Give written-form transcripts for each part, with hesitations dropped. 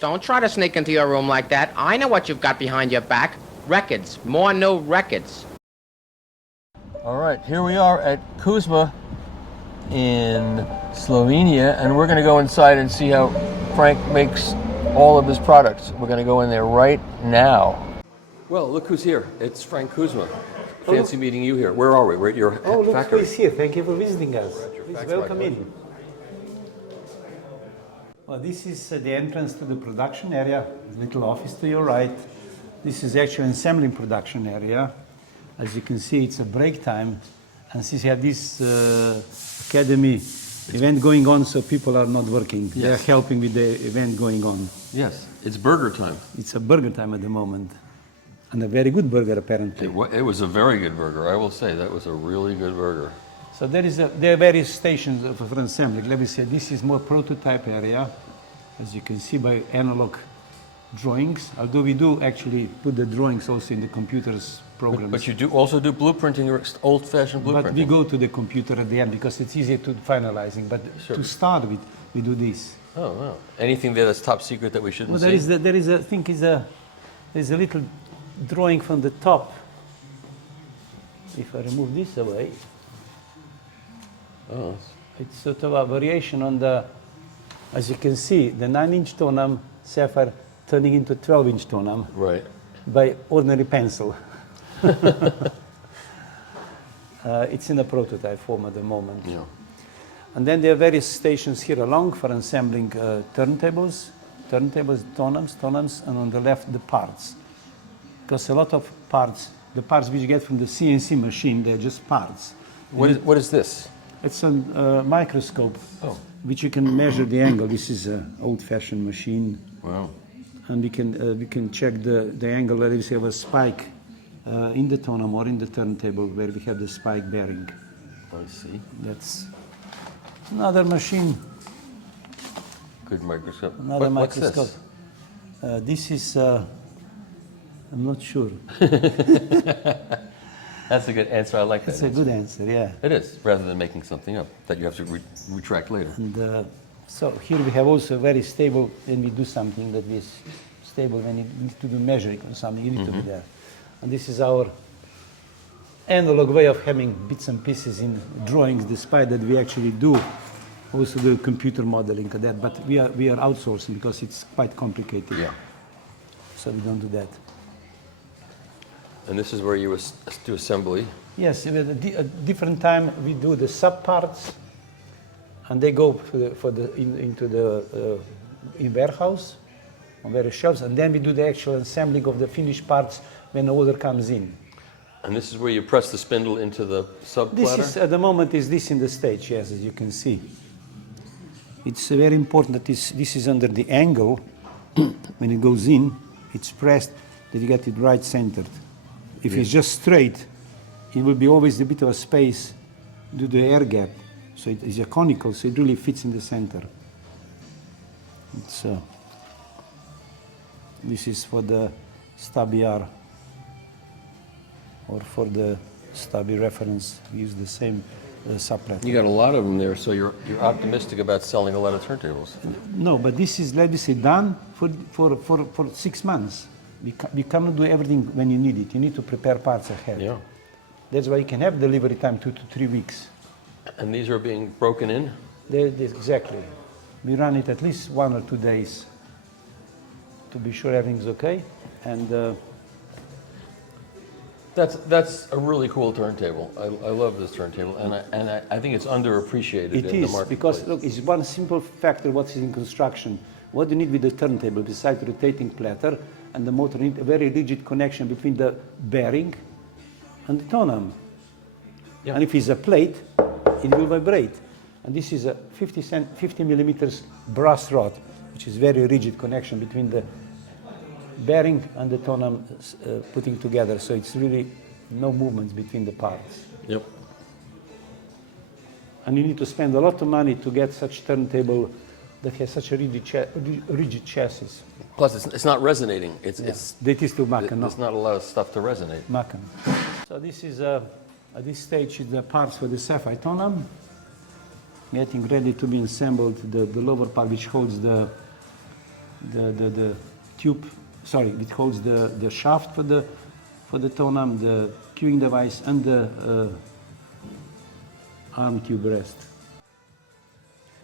Don't try to sneak into your room like that. I know what you've got behind your back. Records. More new records. All right, here we are at Kuzma in Slovenia, and we're going to go inside and see how Frank makes all of his products. We're going to go in there right now. Well, look who's here. It's Franc Kuzma. Fancy meeting you here. Where are we? We're at your factory. Look who is here. Thank you for visiting us. Please welcome in. Well, this is the entrance to the production area. Little office to your right. This is actually an assembling production area. As you can see, it's a break time. And since you have this academy event going on, so people are not working. Yes. They are helping with the event going on. Yes, it's burger time. It's a burger time at the moment. And a very good burger, apparently. It was a very good burger, I will say. That was a really good burger. So there are various stations for assembly. Let me say, this is more prototype area, as you can see by analog drawings. Although we do actually put the drawings also in the computer's programs. But you do also do blueprinting, or old-fashioned blueprinting. But we go to the computer at the end because it's easier to finalizing. But sure. To start with, we do this. Oh wow! Anything there that's top secret that we shouldn't see? There's a little drawing from the top. If I remove this away, it's sort of a variation on the, as you can see, the 9-inch tonearm sapphire turning into 12-inch tonearm. Right. By ordinary pencil. It's in a prototype form at the moment. Yeah. And then there are various stations here along for assembling turntables, tonearms, and on the left the parts. Because a lot of parts, the parts which you get from the CNC machine, they're just parts. What is this? It's a microscope, which you can measure the angle. This is an old-fashioned machine. Wow. And we can check the angle. Let us say of a spike in the tonearm or in the turntable where we have the spike bearing. I see. That's another machine. Good microscope. Another microscope. What's this? This is, I'm not sure. That's a good answer. I like that. It's a good answer, yeah. It is, rather than making something up that you have to retract later. And so here we have also very stable, when we do something that is stable, when you need to do measuring or something, you need to be there. And this is our analog way of having bits and pieces in drawings, despite that we actually do also do computer modeling of that, but we are outsourcing because it's quite complicated. Yeah. So we don't do that. And this is where you do assembly? Yes, at a different time we do the sub parts, and they go into the warehouse on various shelves, and then we do the actual assembling of the finished parts when the order comes in. And this is where you press the spindle into the sub platter? This is, at the moment, is this in the stage, yes, as you can see. It's very important that this is under the angle. When it goes in, it's pressed, that you get it right centered. If it's just straight, it will be always a bit of a space due to the air gap. So it is a conical, so it really fits in the center. It's, this is for the Stabi R, or for the Stabi reference. We use the same subplatter. You got a lot of them there, so you're optimistic about selling a lot of turntables. No, but this is, let me say, done for 6 months. We cannot do everything when you need it. You need to prepare parts ahead. Yeah. That's why you can have delivery time 2 to 3 weeks. And these are being broken in? Exactly. We run it at least 1 or 2 days to be sure everything's okay. And that's a really cool turntable. I love this turntable, and I think it's underappreciated in the marketplace. It is, because look, it's one simple factor what's in construction. What do you need with the turntable besides rotating platter and the motor? Need a very rigid connection between the bearing and the tonearm. Yep. And if it's a plate, it will vibrate. And this is a 50 millimeters brass rod, which is very rigid connection between the bearing and the tonearm putting together. So it's really no movements between the parts. Yep. And you need to spend a lot of money to get such turntable that has such a rigid chassis. Plus, it's not resonating. It's that is to Macan. There's not a lot of stuff to resonate. Macan. So this is at this stage is the parts for the sapphire tonearm, getting ready to be assembled. The lower part which holds the the tube, sorry, it holds the shaft for the tonearm, the cueing device, and the arm tube rest.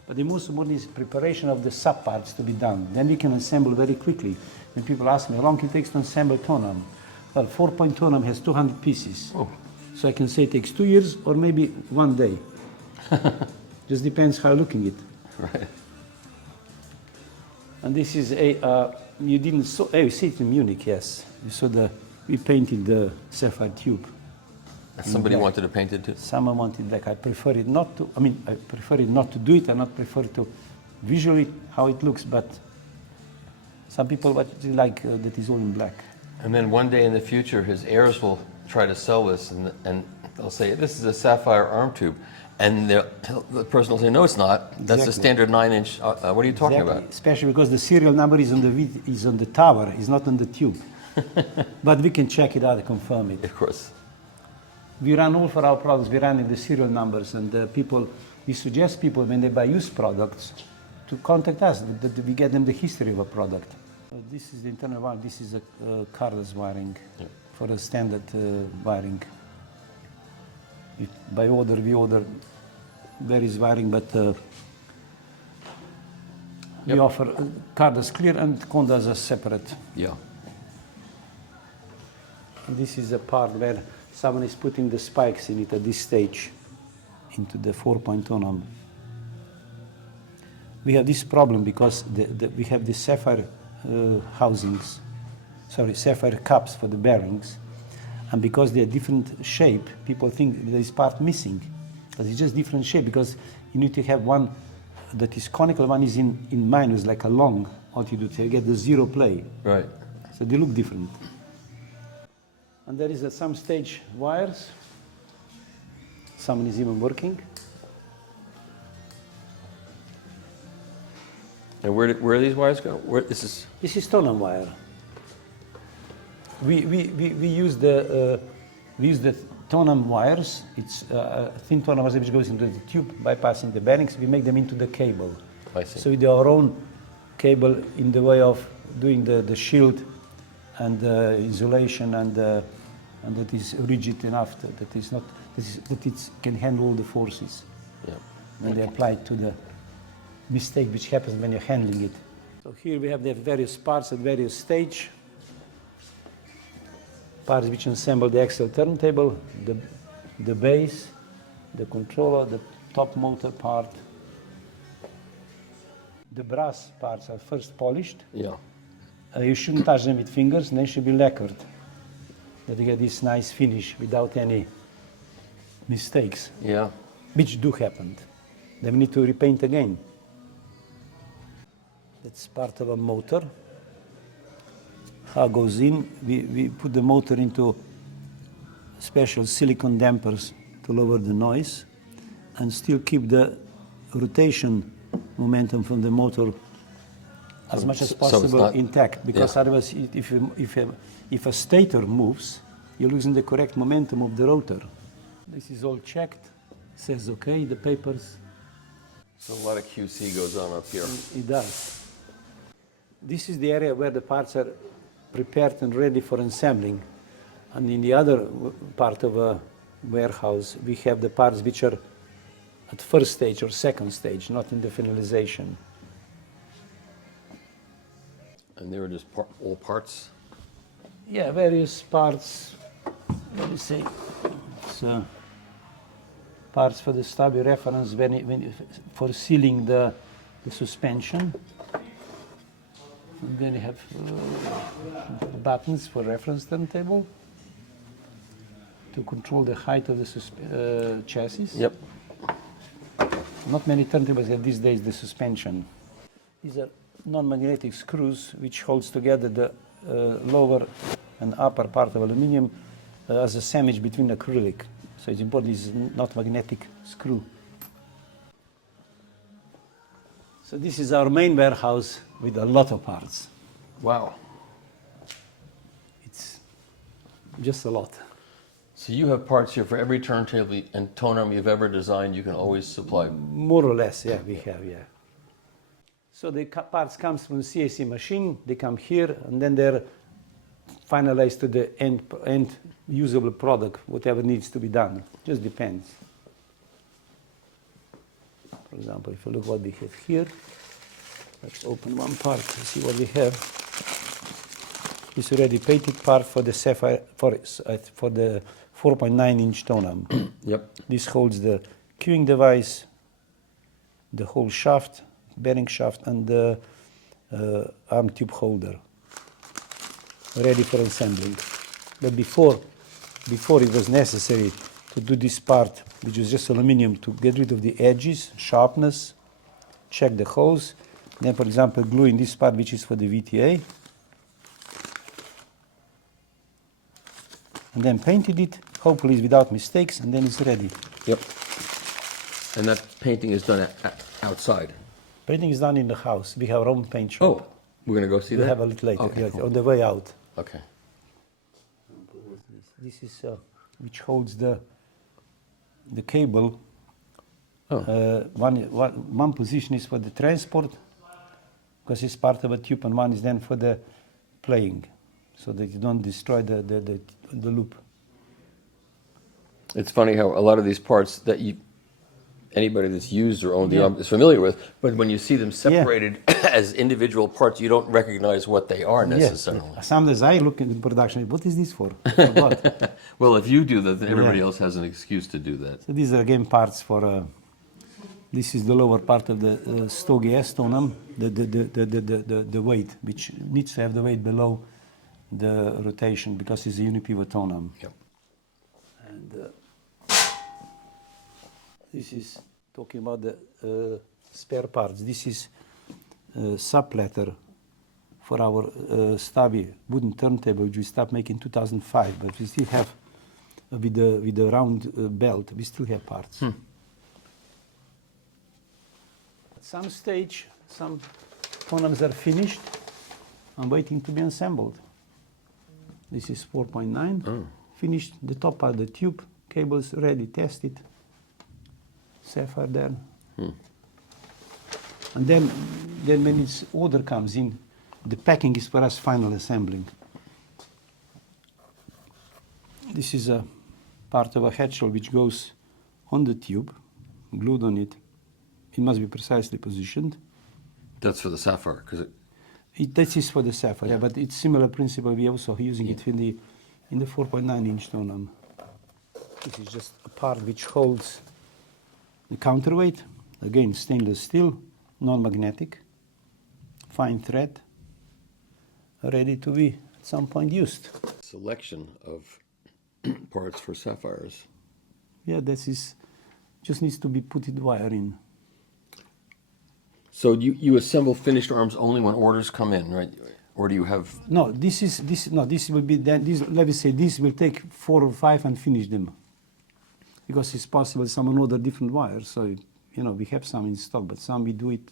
But the most important is preparation of the subparts to be done. Then we can assemble very quickly. When people ask me, how long it takes to assemble tonearm? Well, 4-point tonearm has 200 pieces. Oh. So I can say it takes 2 years or maybe 1 day. Just depends how you're looking at it. Right. And this is a, you didn't saw, you see it in Munich, yes. You saw we painted the sapphire tube. Somebody wanted to paint it too? Someone wanted black. I prefer it not to, I prefer it not to do it. I not prefer to visually how it looks, but some people like that is all in black. And then one day in the future, his heirs will try to sell this, and they'll say, this is a sapphire arm tube. And the person will say, no, it's not. That's a standard 9-inch. What are you talking about? Especially because the serial number is on the tower, is not on the tube. But we can check it out and confirm it. Of course. We run all for our products, we run in the serial numbers, and we suggest people when they buy used products to contact us, that we get them the history of a product. This is the internal wire, this is a cordless wiring for a standard wiring. By order, we order various wiring, but we offer cordless clear and condas as separate. Yeah. This is the part where someone is putting the spikes in it at this stage into the 4-point tonearm. We have this problem because we have the sapphire housings, sorry, sapphire cups for the bearings, and because they're different shape, people think there is part missing, but it's just different shape because you need to have one that is conical, one is in minus, like a long, what you do to get the zero play. Right. So they look different. And there is at some stage wires. Someone is even working. And where do these wires go? This is tonearm wire. We use the tonearm wires. It's a thin tonearm wire which goes into the tube, bypassing the bearings. We make them into the cable. I see. So we do our own cable in the way of doing the shield and the insulation and that is rigid enough that it can handle all the forces. Yeah. And they apply it to the mistake which happens when you're handling it. So here we have the various parts at various stage. Parts which assemble the axle turntable, the base, the controller, the top motor part. The brass parts are first polished. Yeah. You shouldn't touch them with fingers, and they should be lacquered. That you get this nice finish without any mistakes. Yeah. Which do happen. Then we need to repaint again. That's part of a motor. How it goes in, we put the motor into special silicone dampers to lower the noise and still keep the rotation momentum from the motor as much as possible intact, because otherwise if a stator moves, you're losing the correct momentum of the rotor. This is all checked, says okay, the papers. So a lot of QC goes on up here. It does. This is the area where the parts are prepared and ready for assembling. And in the other part of a warehouse, we have the parts which are at first stage or second stage, not in the finalization. And they were just all parts? Yeah, various parts. Let me see. So, parts for the Stabi reference for sealing the suspension. And then you have buttons for reference turntable to control the height of the chassis. Yep. Not many turntables have these days the suspension. These are non-magnetic screws which holds together the lower and upper part of aluminium as a sandwich between acrylic. So it's important it's not magnetic screw. So this is our main warehouse with a lot of parts. Wow. It's just a lot. So you have parts here for every turntable and tonearm you've ever designed. You can always supply. More or less, yeah, we have, yeah. So the parts comes from CAC machine, they come here, and then they're finalized to the end usable product, whatever needs to be done. Just depends. For example, if you look what we have here, let's open one part to see what we have. This already painted part for the sapphire for the 4.9-inch tonearm. Yep. This holds the queuing device, the whole shaft, bearing shaft, and the arm tube holder, ready for assembling. But before it was necessary to do this part, which is just aluminum, to get rid of the edges, sharpness, check the holes. Then, for example, glue in this part, which is for the VTA. And then painted it, hopefully without mistakes, and then it's ready. Yep. And that painting is done outside. Painting is done in the house. We have our own paint shop. Oh, we're going to go see that? We'll have a little later, Okay, yeah, cool. on the way out. Okay. This is which holds the cable. Oh. One position is for the transport, because it's part of a tube, and one is then for the playing, so that you don't destroy the loop. It's funny how a lot of these parts that anybody that's used or owned the arm is familiar with, but when you see them separated as individual parts, you don't recognize what they are necessarily. Yeah. Sometimes I look in production, what is this for? For what? Well, if you do that, then everybody else has an excuse to do that. So these are again parts for. This is the lower part of the Stabi S tonearm, the weight, which needs to have the weight below the rotation because it's a unipivot tonearm. Yep. And this is talking about the spare parts. This is subplatter for our Stabi wooden turntable, which we stopped making in 2005, but we still have, with the round belt, we still have parts. At some stage, some tonearms are finished and waiting to be assembled. This is 4.9, finished, the top part, the tube, cables ready, tested, sapphire there. And then when its order comes in, the packing is for us final assembling. This is a part of a head shell which goes on the tube, glued on it. It must be precisely positioned. That's for the sapphire, because This is for the sapphire, but it's similar principle. We also using it in the 4.9-inch tonearm. This is just a part which holds the counterweight. Again, stainless steel, non-magnetic, fine thread, ready to be at some point used. selection of parts for sapphires. Yeah, this is just needs to be put in wire in. So you assemble finished arms only when orders come in, right? Or do you have? No, this will be then. Let me say this will take 4 or 5 and finish them, because it's possible someone order different wires. So we have some in stock, but some we do it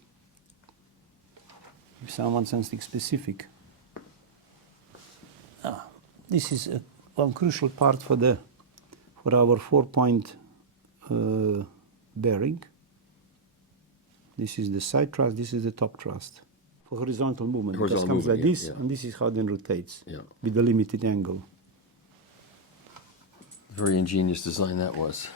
if someone wants something specific. This is one crucial part for our 4-point bearing. This is the side thrust, this is the top thrust. For horizontal movement, it just comes like this, and this is how it then rotates with a limited angle. Very ingenious design that was.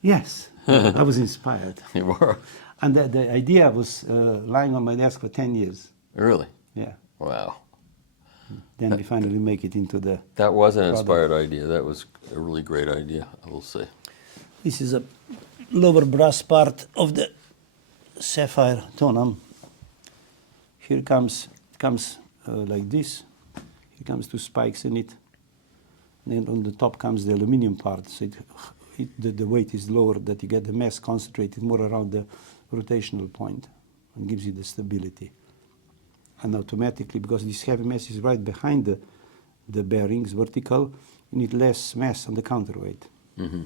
Yes, I was inspired. You were? And the idea was lying on my desk for 10 years. Really? Yeah. Wow. Then we finally make it into the... That was an product. inspired idea. That was a really great idea, I will say. This is a lower brass part of the sapphire tonearm. Here comes like this. Here comes 2 spikes in it. Then on the top comes the aluminum part. So the weight is lower, that you get the mass concentrated more around the rotational point and gives you the stability. And automatically, because this heavy mass is right behind the bearings, vertical, you need less mass on the counterweight. Mm-hmm.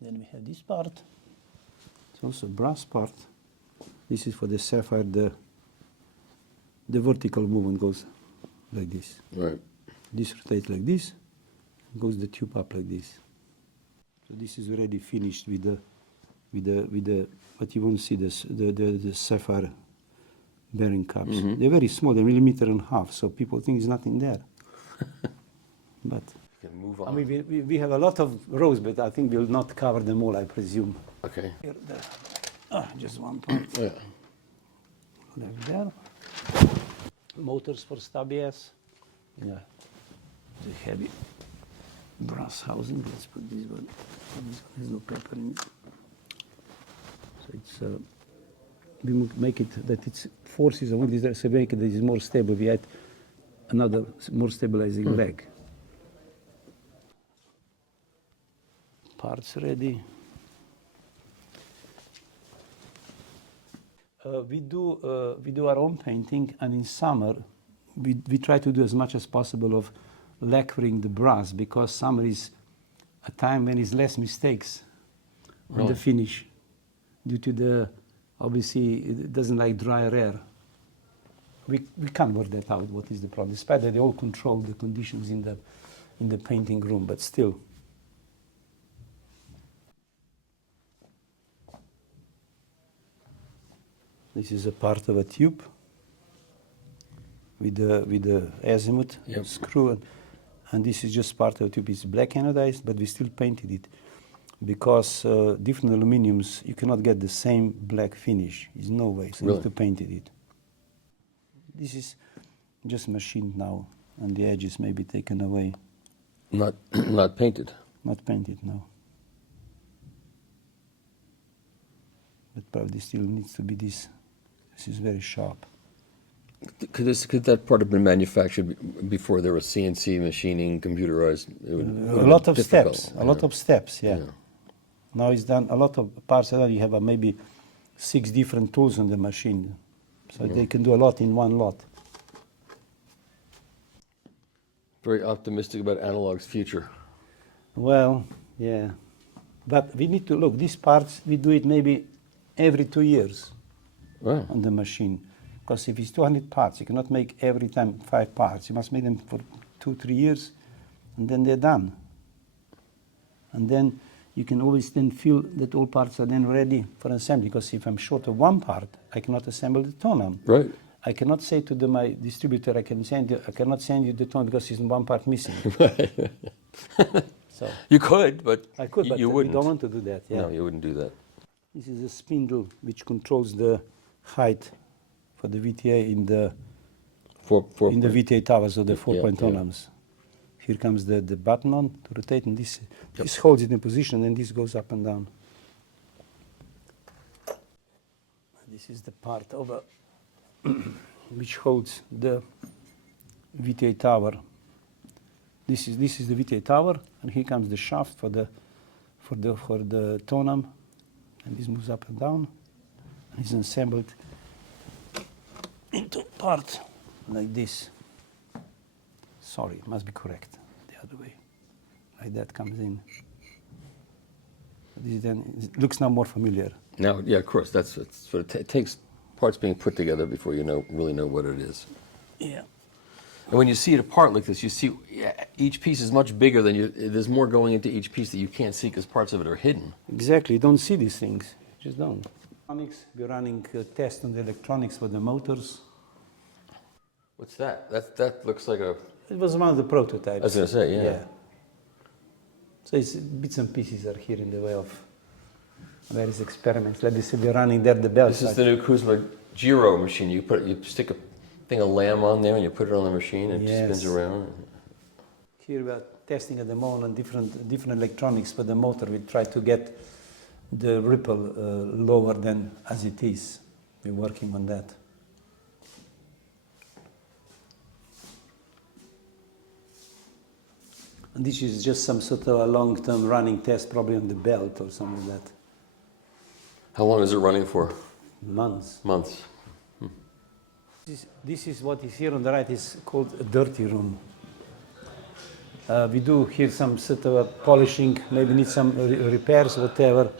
Then we have this part. It's also a brass part. This is for the sapphire. The vertical movement goes like this. Right. This rotates like this, goes the tube up like this. So this is already finished with the but you won't see this the sapphire bearing cups. They're very small, they're 1.5 millimeters, so people think there's nothing there. But You can move on. I mean, we have a lot of rows, but I think we'll not cover them all, I presume. Okay. Here, there. Just one part. Yeah. Left there. Motors for Stabi S. Yeah. The heavy brass housing. Let's put this one. There's no paper in it. So it's we make it that it's forces on this to make it that it's more stable. We add another more stabilizing leg. Parts ready. We do our own painting, and in summer we try to do as much as possible of lacquering the brass, because summer is a time when there's less mistakes on the finish, due to the obviously it doesn't like drier air. We can't work that out. What is the problem? Despite that they all control the conditions in the painting room, but still. This is a part of a tube with the azimuth screw, and this is just part of the tube. It's black anodized, but we still painted it because different aluminiums, you cannot get the same black finish. There's no way, so you have to paint it. This is just machined now, and the edges may be taken away. Not painted. Not painted, no. But probably still needs to be this. This is very sharp. Could that part have been manufactured before there was CNC machining, computerized? A lot of steps. A lot of steps. Yeah. Now it's done. A lot of parts. You have maybe 6 different tools on the machine, so they can do a lot in one lot. Very optimistic about analog's future. Well, yeah, but we need to look. These parts we do it maybe every 2 years on the machine. Because if it's 200 parts, you cannot make every time 5 parts. You must make them for 2-3 years, and then they're done. And then you can always then feel that all parts are then ready for assembly. Because if I'm short of one part, I cannot assemble the tonearm. Right. I cannot say to my distributor, I cannot send you the tone because there's one part missing. So you could, but I could, but you wouldn't. We don't want to do that. Yeah. No, you wouldn't do that. This is a spindle which controls the height for the VTA in the VTA towers, so the 4-point tonearms. Here comes the button on to rotate, and this holds it in position, and this goes up and down. This is the part over which holds the VTA tower. This is the VTA tower, and here comes the shaft for the tonearm, and this moves up and down, and is assembled into part like this. Sorry, it must be correct. The other way. Like that comes in. This then it looks now more familiar. Now, yeah, of course, that's what it takes parts being put together before you really know what it is. Yeah. And when you see it apart like this, you see each piece is much bigger than there's more going into each piece that you can't see because parts of it are hidden. Exactly. You don't see these things. You just don't. We're running a test on the electronics for the motors. What's that? That looks like a... It was one of the prototypes. I was going to say, yeah. So it's bits and pieces are here in the way of various experiments. Let me see, we're running there the belt. This is the new Kuzma Giro machine. You stick a thing of lamb on there and you put it on the machine and it spins around. Here we are testing at the moment different electronics for the motor. We try to get the ripple lower than as it is. We're working on that. And this is just some sort of a long-term running test, probably on the belt or something like that. How long is it running for? Months. Months. This is what is here on the right is called a dirty room. We do here some sort of a polishing, maybe need some repairs, whatever.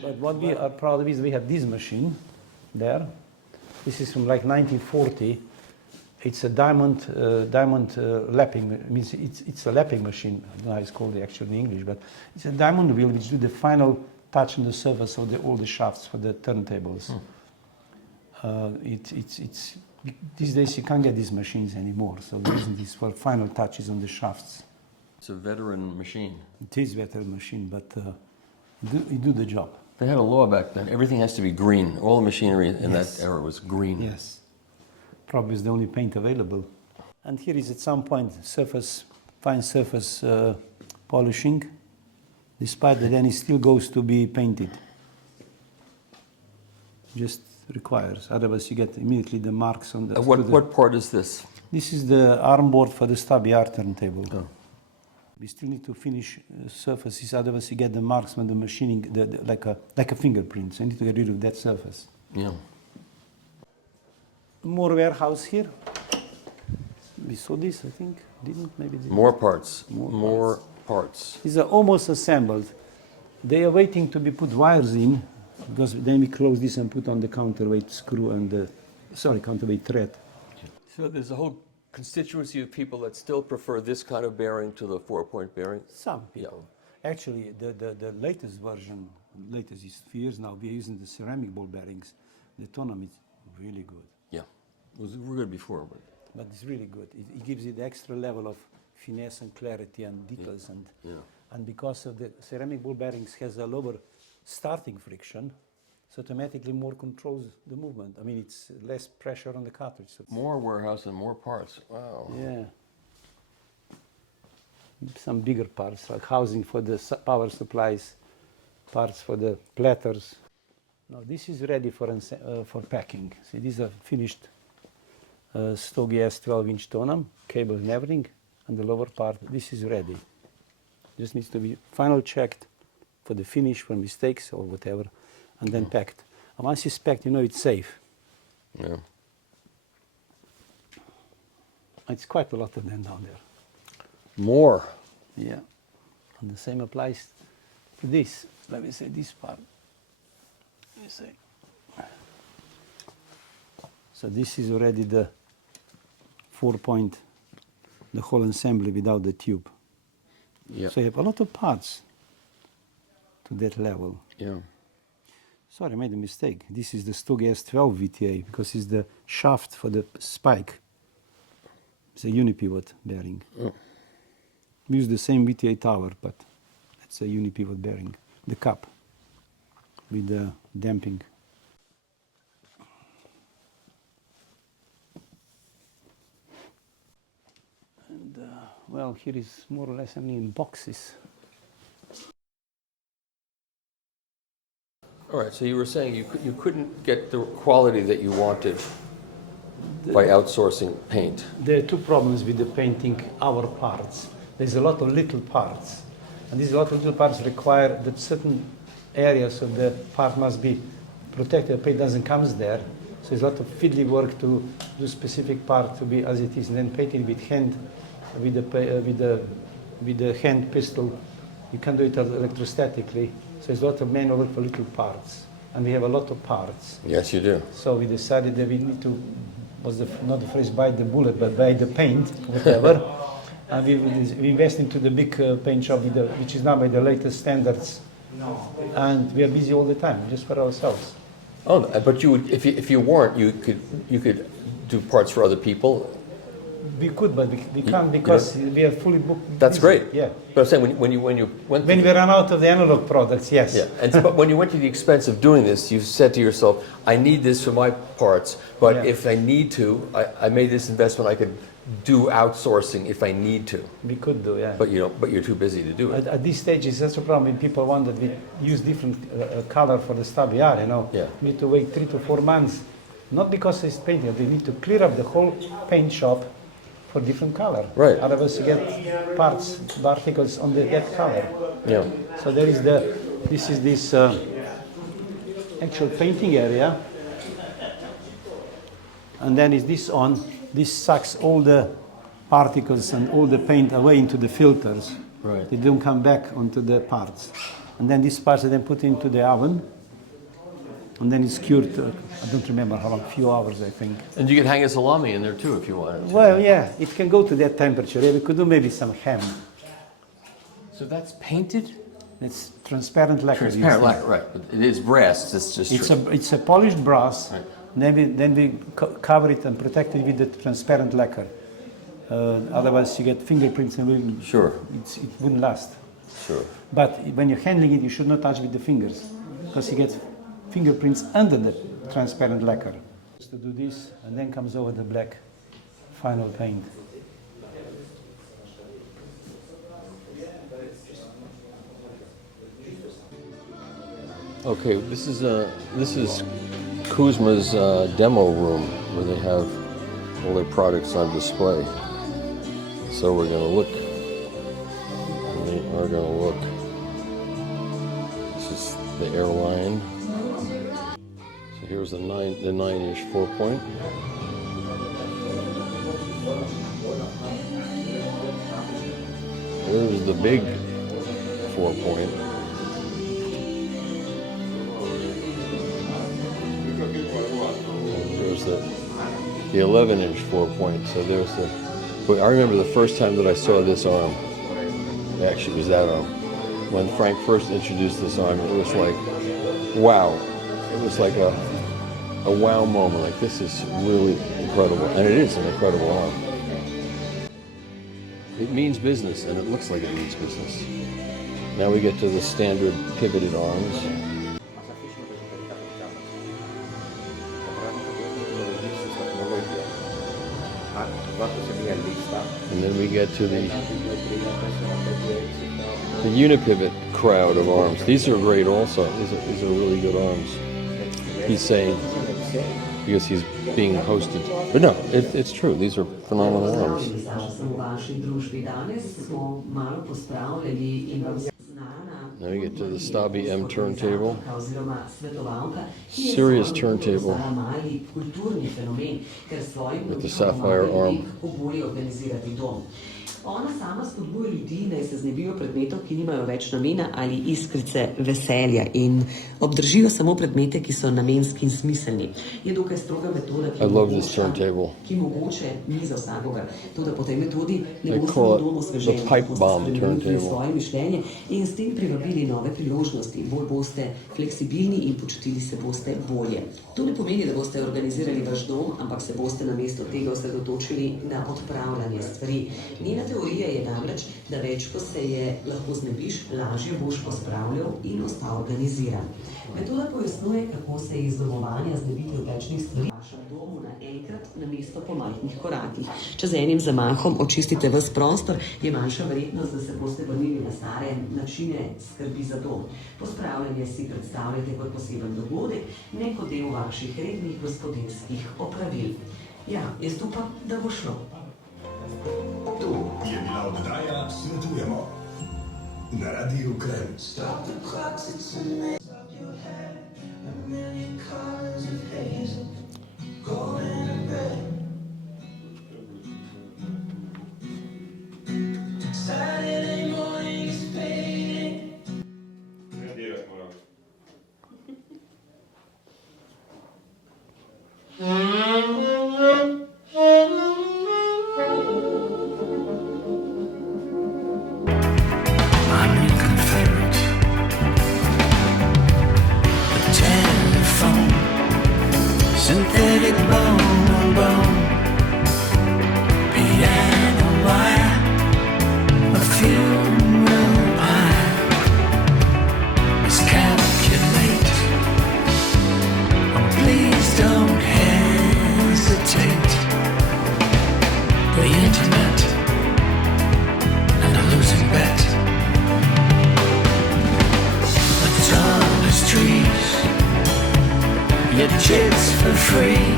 But what we are proud of is we have this machine there. This is from like 1940. It's a diamond lapping. Means it's a lapping machine. I don't know how it's called actually in English, but it's a diamond wheel which do the final touch on the surface of all the shafts for the turntables. It's these days you can't get these machines anymore, so we're using this for final touches on the shafts. It's a veteran machine. It is better machine, but it do the job. They had a law back then. Everything has to be green. All the machinery in that era was green. Yes. Probably is the only paint available. And here is at some point surface, fine surface polishing, despite that then it still goes to be painted. Just requires, otherwise you get immediately the marks on the... What part is this? This is the arm board for the Stabi S turntable. Oh. We still need to finish surfaces, otherwise you get the marks when the machining, like a fingerprint. So you need to get rid of that surface. Yeah. More warehouse here. We saw this, I think, didn't maybe? More parts. More parts. These are almost assembled. They are waiting to be put wires in, because then we close this and put on the counterweight screw and the, counterweight thread. So there's a whole constituency of people that still prefer this kind of bearing to the 4-point bearing? Some people. Yeah. Actually, the latest version, latest is 2 years now, we're using the ceramic ball bearings. The tonearm is really good. Yeah, it was good before. But it's really good. It gives it the extra level of finesse and clarity and details. And because of the ceramic ball bearings has a lower starting friction, so automatically more controls the movement. I mean, it's less pressure on the cartridge. So more warehouse and more parts. Wow. Yeah. Some bigger parts, like housing for the power supplies, parts for the platters. Now this is ready for packing. See, these are finished Stabi S 12-inch tonearm, cables and everything, and the lower part. This is ready. Just needs to be final checked for the finish, for mistakes or whatever, and then packed. And once it's packed, you know it's safe. Yeah. It's quite a lot of them down there. More. Yeah. And the same applies to this. Let me say this part. Let me say. So this is already the 4-point, the whole assembly without the tube. Yeah. So you have a lot of parts to that level. Yeah. Sorry, I made a mistake. This is the Stabi S 12 VTA because it's the shaft for the spike. It's a unipivot bearing. Oh. We use the same VTA tower, but it's a unipivot bearing. The cup with the damping. And well, here is more or less everything in boxes. All right, so you were saying you couldn't get the quality that you wanted by outsourcing paint. There are two problems with the painting our parts. There's a lot of little parts, and these lot of little parts require that certain areas of the part must be protected. The paint doesn't come there, so there's a lot of fiddly work to do specific part to be as it is, and then painting with hand, with the hand pistol. You can do it electrostatically. So there's a lot of manual work for little parts, and we have a lot of parts. Yes, you do. So we decided that we need to, not the phrase bite the bullet, but buy the paint, whatever. And we invest into the big paint shop, which is now by the latest standards. And we are busy all the time, just for ourselves. Oh, but you would, if you weren't, you could do parts for other people. We could, but we can't because we are fully booked. That's great. Yeah. But I'm saying when you went. When we run out of the analog products, yes. Yeah. And but when you went to the expense of doing this, you said to yourself, "I need this for my parts, but if I need to, I made this investment. I could do outsourcing if I need to." We could do, yeah. But you don't. But you're too busy to do it. At this stage, it's such a problem when people want that we use different color for the Stabi S, you know. Yeah. We need to wait 3 to 4 months, not because it's painted. They need to clear up the whole paint shop for different color. Right. Otherwise, you get parts, articles on that color. Yeah. So there is this actual painting area, and then is this on. This sucks all the particles and all the paint away into the filters. Right. They don't come back onto the parts. And then these parts are then put into the oven, and then it's cured, I don't remember how long, a few hours, I think. And you could hang a salami in there too if you wanted to. Well, yeah, it can go to that temperature. Yeah, we could do maybe some ham. So that's painted? It's transparent lacquer. Transparent lacquer, right. But it is brass. It's just... It's a polished brass, Right. Then we cover it and protect it with the transparent lacquer. Otherwise, you get fingerprints and Sure. it wouldn't last. Sure. But when you're handling it, you should not touch with the fingers because you get fingerprints under the transparent lacquer. Just to do this, and then comes over the black final paint. Okay, this is Kuzma's demo room where they have all their products on display. So we're gonna look. We are gonna look. This is the airline. So here's the 9-inch 4-point. There's the big 4-point. There's the 11-inch 4-point. So there's the. But I remember the first time that I saw this arm. Actually, it was that arm. When Frank first introduced this arm, it was like, wow. It was like a wow moment. Like, this is really incredible, and it is an incredible arm. It means business, and it looks like it means business. Now we get to the standard pivoted arms. And then we get to the unipivot crowd of arms. These are great also. These are really good arms. He's saying, because he's being hosted. But no, it's true. These are phenomenal arms. Now we get to the Stabi M turntable. Serious turntable with the sapphire arm. Ona sama spodbuja ljudi, naj se znebijo predmetov, ki nimajo več namena ali iskrice veselja in obdržijo samo predmete, ki so namenski in smiselni. Je dokaj stroga metoda, ki mogoče ni za vsakogar. Toda po tej metodi ne boste v domu osveženi, spremenili svoje mišljenje in s tem privabili nove priložnosti. Bolj boste fleksibilni in počutili se boste bolje. To ne pomeni, da boste organizirali vaš dom, ampak se boste namesto tega osredotočili na odpravljanje stvari. Njena teorija je namreč, da več, ko se je lahko znebiš, lažje boš pospravljal in ostal organiziran. Metoda pojasnjuje, kako se iz domovanja znebiti odvečnih stvari v vašem domu naenkrat namesto po majhnih korakih. Če z enim zamahom očistite ves prostor, je manjša verjetnost, da se boste vrnili na stare načine skrbi za dom. Pospravljanje si predstavljate kot poseben dogodek, ne kot del vaših rednih gospodinjskih opravil. Ja, jaz upam, da bo šlo. Tu je bila oddaja Svetujemo na radiju Kranj. Synthetic bone, piano wire, a funeral pyre. Miscalculate, please don't hesitate. The internet and a losing bet. The tallest trees, your chicks for free.